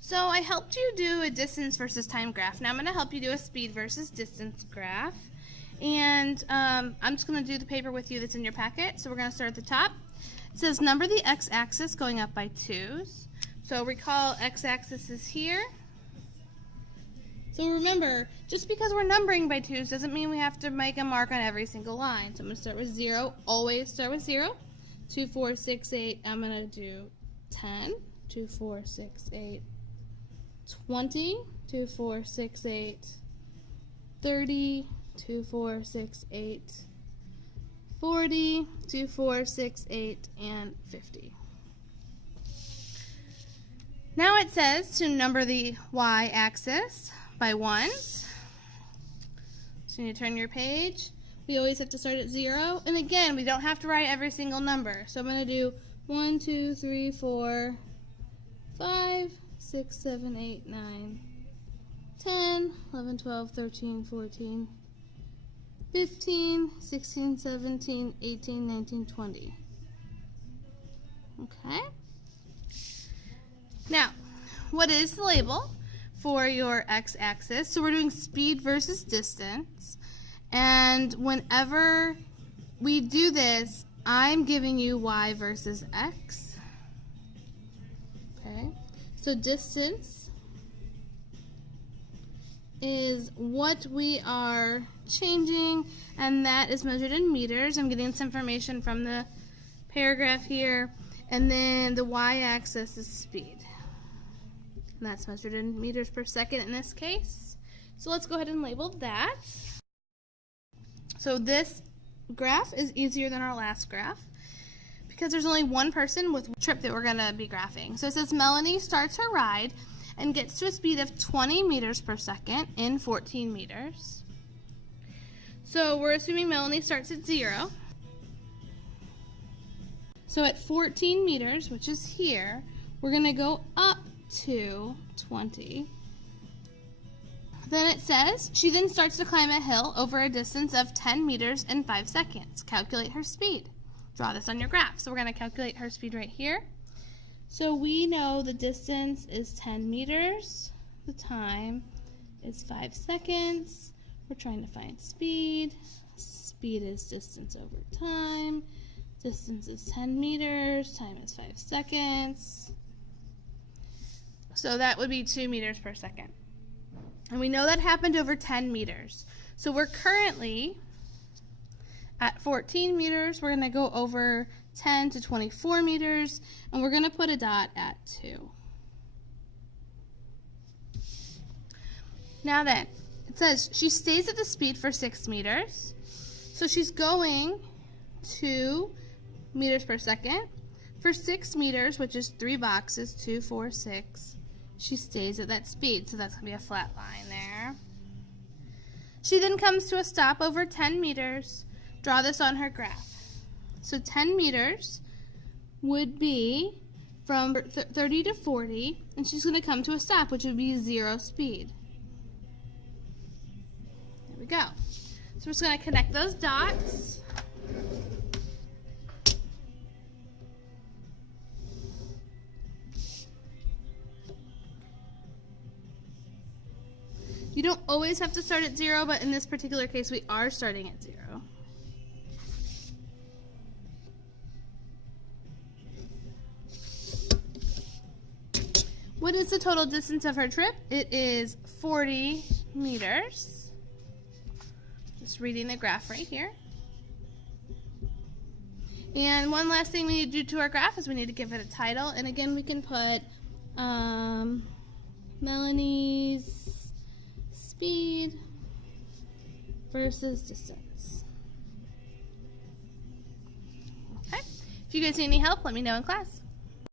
So I helped you do a distance versus time graph. Now I'm going to help you do a speed versus distance graph. And I'm just going to do the paper with you that's in your packet. So we're going to start at the top. It says number the x-axis going up by 2's. So recall x-axis is here. So remember, just because we're numbering by 2's doesn't mean we have to make a mark on every single line. So I'm going to start with 0. Always start with 0. 2, 4, 6, 8. I'm going to do 10. 2, 4, 6, 8. 20. 2, 4, 6, 8. 30. 2, 4, 6, 8. 40. 2, 4, 6, 8. And 50. Now it says to number the y-axis by 1's. So you need to turn your page. We always have to start at 0. And again, we don't have to write every single number. So I'm going to do 1, 2, 3, 4, 5, 6, 7, 8, 9, 10, 11, 12, 13, 14, 15, 16, 17, 18, 19, 20. Okay. Now, what is the label for your x-axis? So we're doing speed versus distance. And whenever we do this, I'm giving you y versus x. Okay. So distance is what we are changing, and that is measured in meters. I'm getting this information from the paragraph here. And then the y-axis is speed. And that's measured in meters per second in this case. So let's go ahead and label that. So this graph is easier than our last graph because there's only one person with trip that we're going to be graphing. So it says Melanie starts her ride and gets to a speed of 20 meters per second in 14 meters. So we're assuming Melanie starts at 0. So at 14 meters, which is here, we're going to go up to 20. Then it says she then starts to climb a hill over a distance of 10 meters in 5 seconds. Calculate her speed. Draw this on your graph. So we're going to calculate her speed right here. So we know the distance is 10 meters. The time is 5 seconds. We're trying to find speed. Speed is distance over time. Distance is 10 meters. Time is 5 seconds. So that would be 2 meters per second. And we know that happened over 10 meters. So we're currently at 14 meters. We're going to go over 10 to 24 meters, and we're going to put a dot at 2. Now then, it says she stays at the speed for 6 meters. So she's going 2 meters per second. For 6 meters, which is 3 boxes, 2, 4, 6, she stays at that speed. So that's going to be a flat line there. She then comes to a stop over 10 meters. Draw this on her graph. So 10 meters would be from 30 to 40, and she's going to come to a stop, which would be 0 speed. There we go. So we're just going to connect those dots. You don't always have to start at 0, but in this particular case, we are starting at 0. What is the total distance of her trip? It is 40 meters. Just reading the graph right here. And one last thing we need to do to our graph is we need to give it a title. And again, we can put Melanie's speed versus distance. Okay. If you guys need any help, let me know in class.